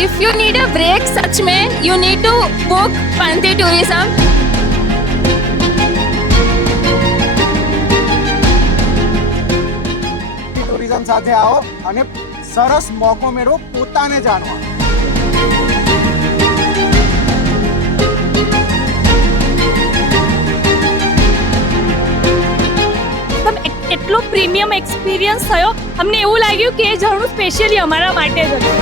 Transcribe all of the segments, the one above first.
If you need a break सच में you need to book Panthi tourism. Tourism સાથે આવો અને સરસ મોકો મેળવો પોતાને જાણવા. એટલો પ્રીમિયમ એક્સપિરિયન્સ થયો, અમને એવું લાગ્યું કે એ ઝરણું સ્પેશિયલી અમારા માટે જ હતું.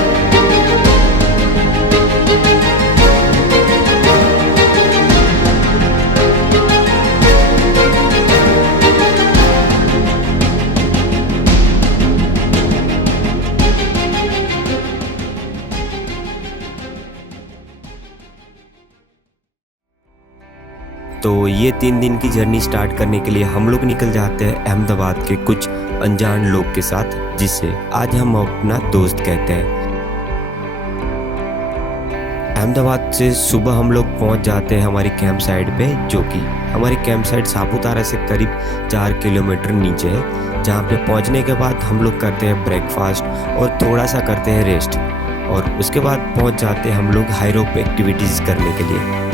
तो ये 3 दिन की जर्नी स्टार्ट करने के लिए हम लोग निकल जाते हैं अहमदाबाद के कुछ अनजान लोग के साथ, जिसे आज हम अपना दोस्त कहते हैं. अहमदाबाद से सुबह हम लोग पहुंच जाते हैं हमारी कैंप साइट पे, जो कि हमारी कैंप साइट सापुतारा से करीब 4 किलोमीटर नीचे है. जहाँ पे पहुंचने के बाद हम लोग करते हैं ब्रेकफास्ट और थोड़ा सा करते हैं रेस्ट, और उसके बाद पहुंच जाते हैं हम लोग हाई रोप एक्टिविटीज़ करने के लिए.